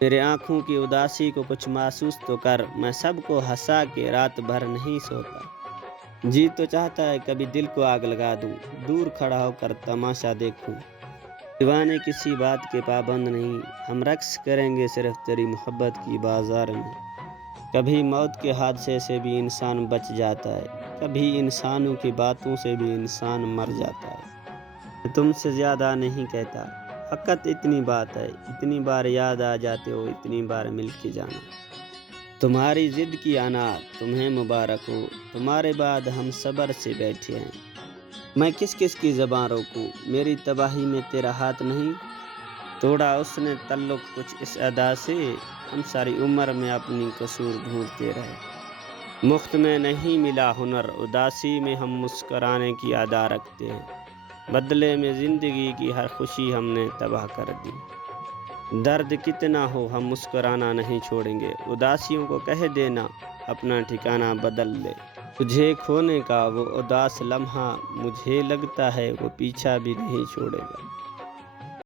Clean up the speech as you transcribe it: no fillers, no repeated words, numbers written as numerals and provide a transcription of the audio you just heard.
میرے آنکھوں کی اداسی کو کچھ محسوس تو کر، میں سب کو ہنسا کے رات بھر نہیں سوتا۔ جی تو چاہتا ہے کبھی دل کو آگ لگا دوں، دور کھڑا ہو کر تماشا دیکھوں۔ دیوانے کسی بات کے پابند نہیں، ہم رقص کریں گے صرف تیری محبت کی بازار میں۔ کبھی موت کے حادثے سے بھی انسان بچ جاتا ہے، کبھی انسانوں کی باتوں سے بھی انسان مر جاتا ہے۔ میں تم سے زیادہ نہیں کہتا، فقط اتنی بات ہے، اتنی بار یاد آ جاتے ہو، اتنی بار مل کے جانا۔ تمہاری ضد کی عناد تمہیں مبارک ہو، تمہارے بعد ہم صبر سے بیٹھے ہیں۔ میں کس کس کی زباں روکوں، میری تباہی میں تیرا ہاتھ نہیں؟ توڑا اس نے تعلق کچھ اس ادا سے، ہم ساری عمر میں اپنی قصور ڈھونڈتے رہے۔ مفت میں نہیں ملا ہنر، اداسی میں ہم مسکرانے کی ادا رکھتے ہیں۔ بدلے میں زندگی کی ہر خوشی ہم نے تباہ کر دی۔ درد کتنا ہو ہم مسکرانا نہیں چھوڑیں گے، اداسیوں کو کہہ دینا اپنا ٹھکانہ بدل لے۔ تجھے کھونے کا وہ اداس لمحہ مجھے لگتا ہے وہ پیچھا بھی نہیں چھوڑے گا۔